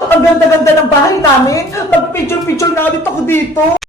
Ang ganda-ganda ng bahay namin. Mag-picture-picture na ulit ako dito.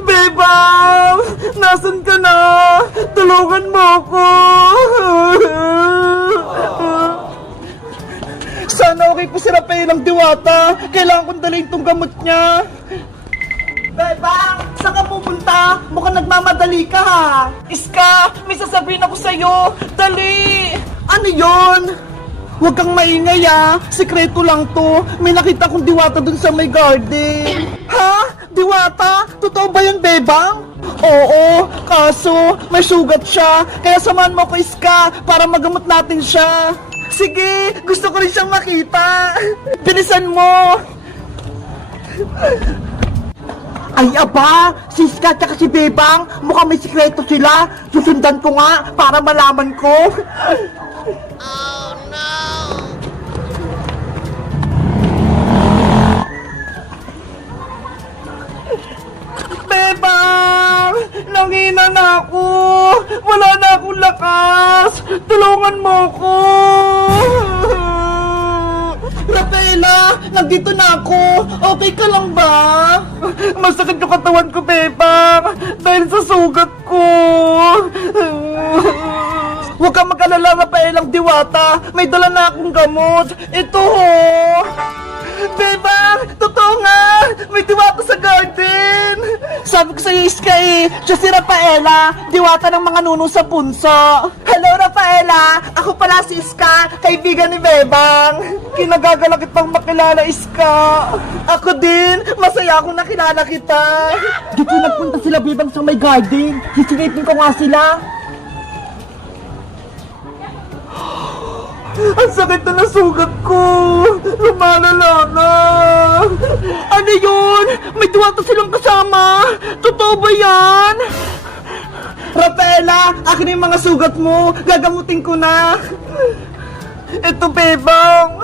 Bebang! Nasaan ka na? Tulungan mo ako! Sana okay po si Rafael ang diwata. Kailangan kong dalhin tong gamot niya. Bebang! Saan ka pupunta? Mukhang nagmamadali ka ha. Iska! May sasabihin ako sa'yo. Dali! Ano yon? Huwag kang maingay ah. Sikreto lang to. May nakita kong diwata dun sa may garden. Ha? Diwata? Totoo ba yan, Bebang? Oo, kaso may sugat siya. Kaya samahan mo ko, Iska, para magamot natin siya. Sige, gusto ko rin siyang makita. Bilisan mo. Ay aba, si Iska at si Bebang, mukhang may sikreto sila. Susundan ko nga para malaman ko. Bebang! Nangina na ako! Wala na akong lakas! Tulungan mo ko! Rafaela! Nandito na ako! Okay ka lang ba? Masakit yung katawan ko, Bebang! Dahil sa sugat ko! Huwag kang mag-alala, Rafaelang diwata! May dala na akong gamot! Ito ho! Bebang! Totoo nga! May diwata sa garden! Sabi ko sa'yo, Iska eh, siya si Rafaela, diwata ng mga nuno sa punso. Hello, Rafaela! Ako pala si Iska, kaibigan ni Bebang. Kinagagala kitang makilala, Iska. Ako din, masaya akong nakilala kita. Dito nagpunta sila, Bebang, sa may garden. Sisilipin ko nga sila. Ang sakit na nasugat ko! Lumalala na! Ano yun? May diwata silang kasama! Totoo ba yan? Rafaela! Akin na yung mga sugat mo! Gagamutin ko na! Ito, Bebang!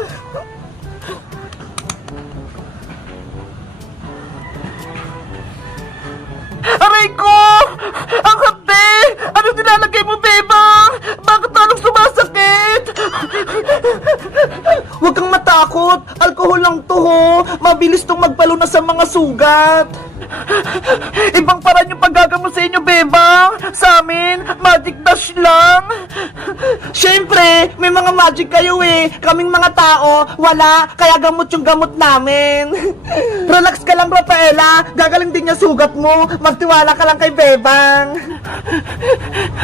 Aray ko! Ang hapde! Ano nilalagay mo, Bebang? Bakit anong sumasakit? Huwag kang matakot. Alkohol lang to ho. Mabilis tong magpalunas sa mga sugat. Ibang paraan yung paggagamot sa inyo, Bebang. Sa amin, magic dash lang. Siyempre, may mga magic kayo eh. Kaming mga tao, wala. Kaya gamot yung gamot namin. Relax ka lang, Rafaela. Gagaling din yung sugat mo. Magtiwala ka lang kay Bebang.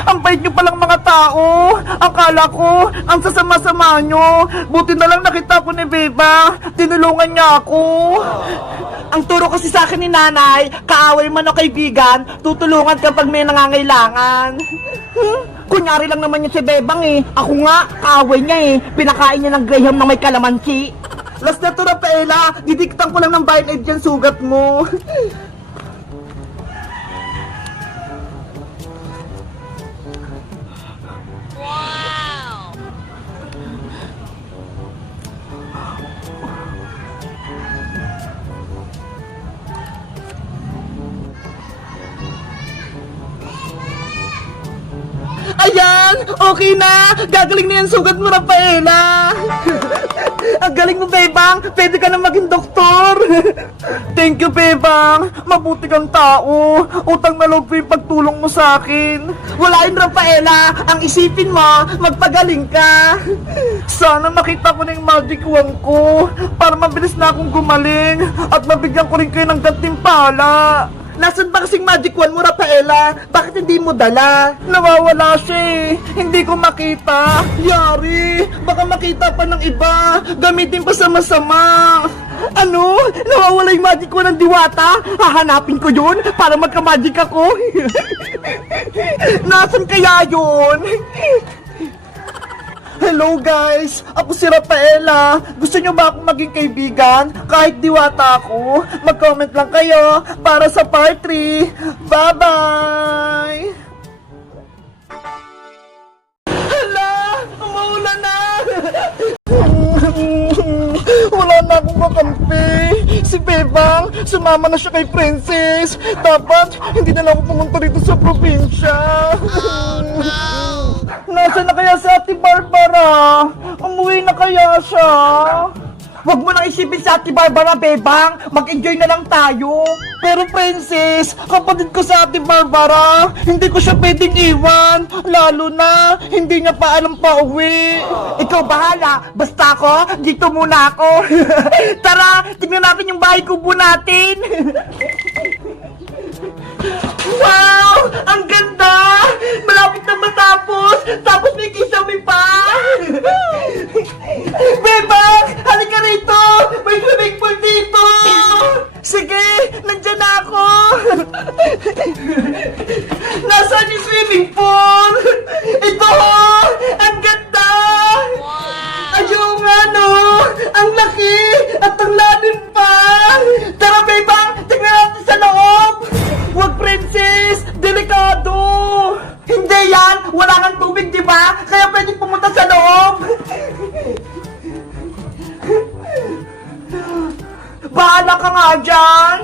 Ang bait nyo palang mga tao. Akala ko, ang sasama-sama nyo. Buti na lang nakita ko ni Bebang. Tinulungan niya ako. Ang turo kasi sa akin ni nanay, kaaway man o kaibigan, tutulungan kapag may nangangailangan. Kunyari lang naman yun si Bebang eh. Ako nga, kaaway niya eh. Pinakain niya ng Graham na may kalamansi. Last na to, Rafaela. Didiktan ko lang ng Band-Aid yan sugat mo. Ayan! Okay na! Gagaling na yan sugat mo, Rafaela! Ang galing mo, Bebang! Pwede ka na maging doktor! Thank you, Bebang! Mabuti kang tao! Utang na loob ko yung pagtulong mo sa akin! Wala yun, Rafaela! Ang isipin mo, magpagaling ka! Sana makita ko na yung magic wand ko para mabilis na akong gumaling at mabigyan ko rin kayo ng gantimpala! Nasaan ba kasing magic wand mo, Rafaela? Bakit hindi mo dala? Nawawala siya eh. Hindi ko makita. Yari, baka makita pa ng iba. Gamitin pa sa masama. Ano? Nawawala yung magic wand ng diwata? Hahanapin ko yun para magka-magic ako. Nasaan kaya yun? Hello guys! Ako si Rafaela. Gusto nyo ba akong maging kaibigan? Kahit diwata ako? Mag-comment lang kayo para sa part 3. Bye-bye! Hala! Umuulan na! Wala na akong kakampi. Si Bebang, sumama na siya kay Princess. Dapat, hindi na lang ako pumunta dito sa probinsya. Nasaan na kaya si Ate Barbara? Umuwi na kaya siya? Huwag mo nang isipin si Ate Barbara, Bebang. Mag-enjoy na lang tayo. Pero princess, kapatid ko sa Ate Barbara, hindi ko siya pwedeng iwan. Lalo na, hindi niya pa alam pa uwi. Ikaw bahala, basta ako, dito muna ako. Tara, tingnan natin yung bahay kubo natin. Wow! Ang ganda! Malapit na matapos! Tapos may kisame pa! Bebang! Halika rito! May swimming pool dito! Sige! Nandyan na ako! Nasaan yung swimming pool? Ito! Ang ganda! Ayun nga no! Ang laki! At ang lalim pa! Tara Bebang! Tingnan natin sa loob! Wag princess! Delikado! Hindi yan! Wala kang tubig, di ba? Kaya pwede pumunta sa loob! Bahala ka nga dyan!